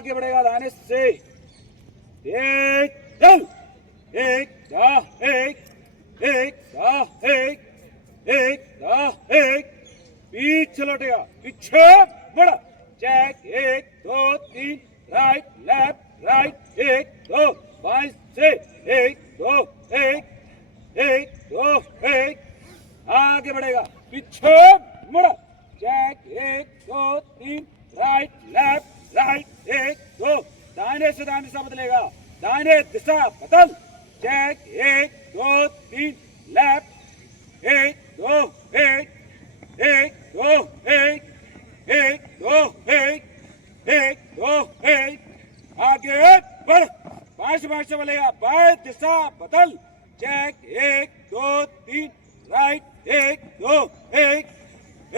आगे बढ़ेगा दाने से, एक चल, एक दा एक, एक दा एक, एक दा एक, पीछे लौटेगा, पीछे बढ़ा, चेक, एक दो तीन, राइट लेफ्ट राइट, एक दो बाएं से, एक दो एक, एक दो एक, आगे बढ़ेगा, पीछे मुड़ा, चेक, एक दो तीन, राइट लेफ्ट राइट, एक दो, दाहिने से दाहिने दिशा बदलेगा, दाहिने दिशा बदल, चेक, एक दो तीन, लेफ्ट, एक दो एक, एक दो एक, एक दो एक, एक दो एक, आगे बढ़, बाएं से बदलेगा, बाएं दिशा बदल, चेक, एक दो तीन, राइट, एक दो एक,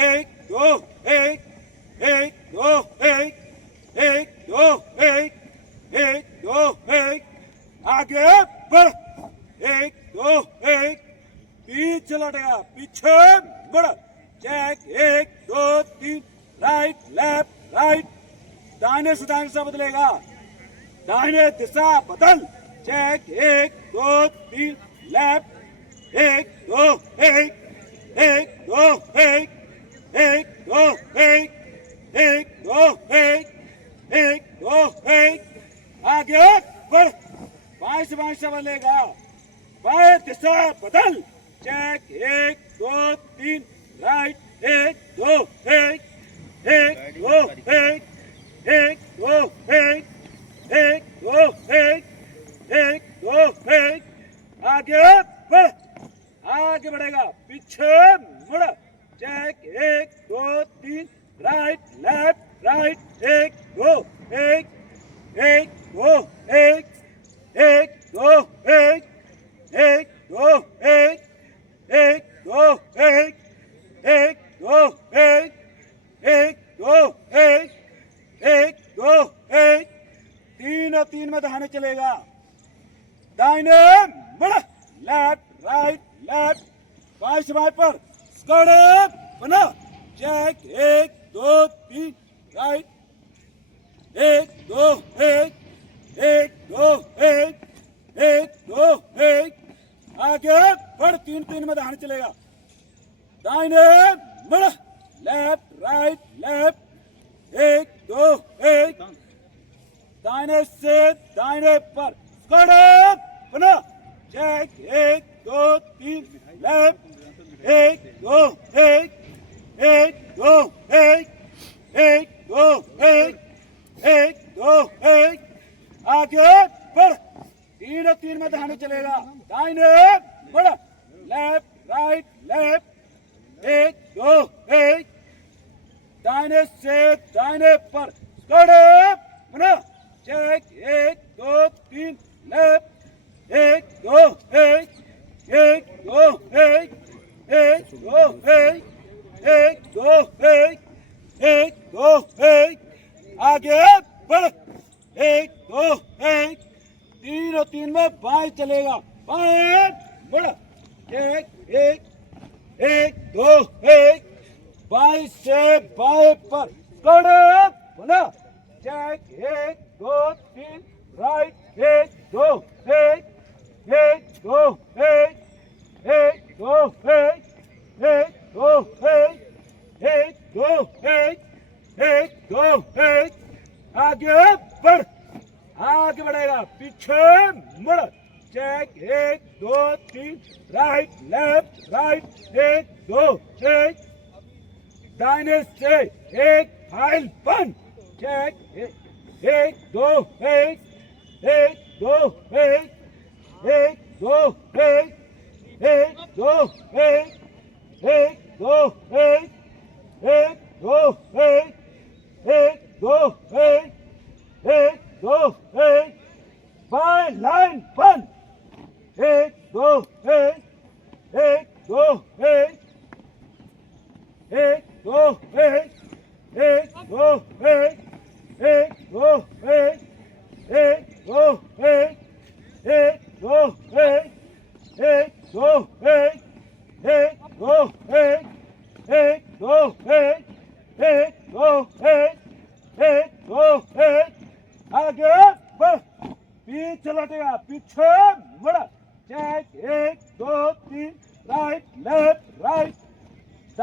एक दो एक, एक दो एक, एक दो एक, एक दो एक, आगे बढ़, एक दो एक, पीछे लौटेगा, पीछे बढ़, चेक, एक दो तीन, राइट लेफ्ट राइट, दाहिने से दाहिने दिशा बदलेगा, दाहिने दिशा बदल, चेक, एक दो तीन, लेफ्ट, एक दो एक, एक दो एक, एक दो एक, एक दो एक, एक दो एक, आगे बढ़, बाएं से बदलेगा, बाएं दिशा बदल, चेक, एक दो तीन, राइट, एक दो एक, एक दो एक, एक दो एक, एक दो एक, एक दो एक, आगे बढ़, आगे बढ़ेगा, पीछे मुड़, चेक, एक दो तीन, राइट लेफ्ट राइट, एक दो एक, एक दो एक, एक दो एक, एक दो एक, एक दो एक, एक दो एक, एक दो एक, एक दो एक, तीन और तीन में दाहिने चलेगा, दाहिने बढ़, लेफ्ट राइट लेफ्ट, बाएं से बाएं पर स्क्वायर बना, चेक, एक दो तीन, राइट, एक दो एक, एक दो एक, एक दो एक, आगे बढ़, तीन तीन में दाहिने चलेगा, दाहिने बढ़, लेफ्ट राइट लेफ्ट, एक दो एक, दाहिने से दाहिने पर स्क्वायर बना, चेक, एक दो तीन, लेफ्ट, एक दो एक, एक दो एक, एक दो एक, एक दो एक, आगे बढ़, तीन तीन में दाहिने चलेगा, दाहिने बढ़, लेफ्ट राइट लेफ्ट, एक दो एक, दाहिने से दाहिने पर स्क्वायर बना, चेक, एक दो तीन, लेफ्ट, एक दो एक, एक दो एक, एक दो एक, एक दो एक, एक दो एक, आगे बढ़, एक दो एक, तीन और तीन में बाएं चलेगा, बाएं बढ़, एक एक, एक दो एक, बाएं से बाएं पर स्क्वायर बना, चेक, एक दो तीन, राइट, एक दो एक, एक दो एक, एक दो एक, एक दो एक, एक दो एक, एक दो एक, आगे बढ़, आगे बढ़ेगा, पीछे मुड़, चेक, एक दो तीन, राइट लेफ्ट राइट, एक दो एक, दाहिने से एक फाइल बंद, चेक, एक दो एक, एक दो एक, एक दो एक, एक दो एक, एक दो एक, एक दो एक, एक दो एक, एक दो एक, बाएं लाइन बंद, एक दो एक, एक दो एक, एक दो एक, एक दो एक, एक दो एक, एक दो एक, एक दो एक, एक दो एक, एक दो एक, एक दो एक, एक दो एक, एक दो एक,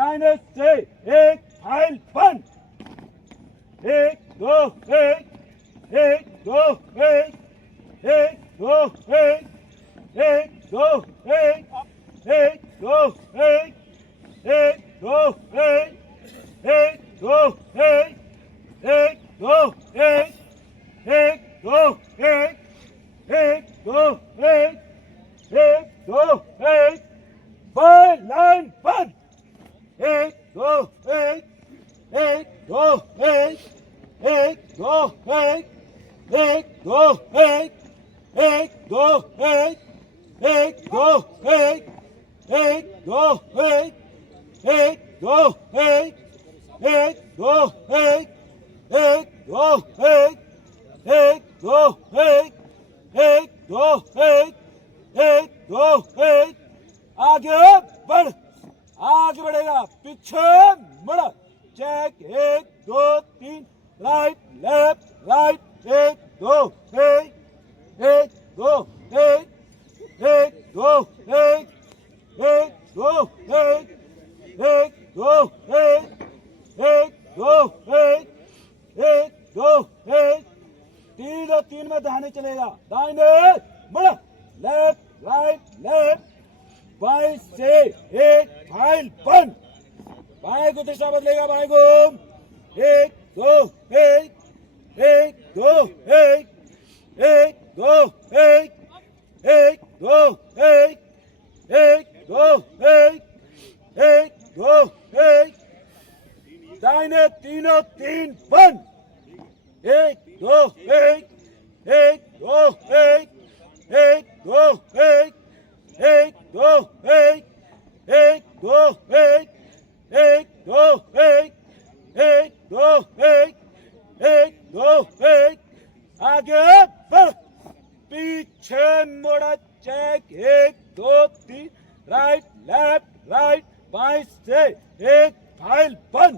दाहिने से एक फाइल बंद। 1 2 1 1 2 1 1 2 1 1 2 1 1 2 1 1 2 1 1 2 1 1 2 1 1 2 1 1 2 1 1 2 1 बाय लाइन बंद। 1 2 1 1 2 1 1 2 1 1 2 1 1 2 1 1 2 1 1 2 1 1 2 1 1 2 1 1 2 1 1 2 1 1 2 1 1 2 1 आगे बढ़। आगे बढ़ेगा, पीछे मुड़। चेक 1 2 3 राइट लेफ्ट राइट 1 2 1 1 2 1 1 2 1 1 2 1 1 2 1 1 2 1 1 2 1 3 और 3 में दाहिने चलेगा, दाहिने मुड़। लेफ्ट राइट लेफ्ट बाएं से एक फाइल बंद। बाएं को दिशा बदलेगा, बाएं को 1 2 1 1 2 1 1 2 1 1 2 1 1 2 1 1 2 1 दाहिने तीनों 3 बंद। 1 2 1 1 2 1 1 2 1 1 2 1 1 2 1 1 2 1 1 2 1 1 2 1 आगे बढ़। पीछे मुड़ा। चेक 1 2 3 राइट लेफ्ट राइट बाएं से एक फाइल बंद।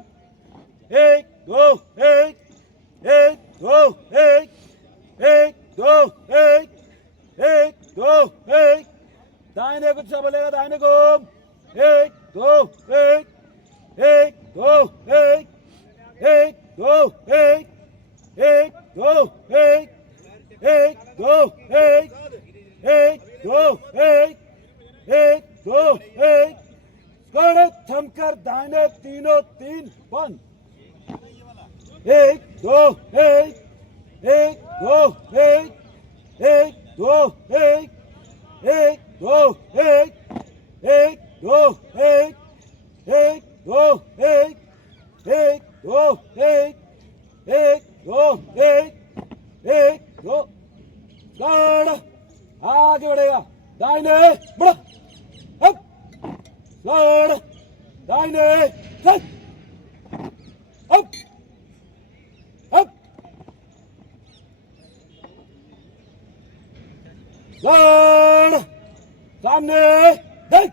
1 2 1 1 2 1 1 2 1 1 2 1 दाहिने को दिशा बोलेगा, दाहिने को 1 2 1 1 2 1 1 2 1 1 2 1 1 2 1 1 2 1 1 2 1 कड़े थमकर दाहिने तीनों 3 बंद। 1 2 1 1 2 1 1 2 1 1 2 1 1 2 1 1 2 1 1 2 1 1 2 1 1 2 लड़। आगे बढ़ेगा, दाहिने बढ़। अब लड़, दाहिने चल। अब लड़, सामने देख।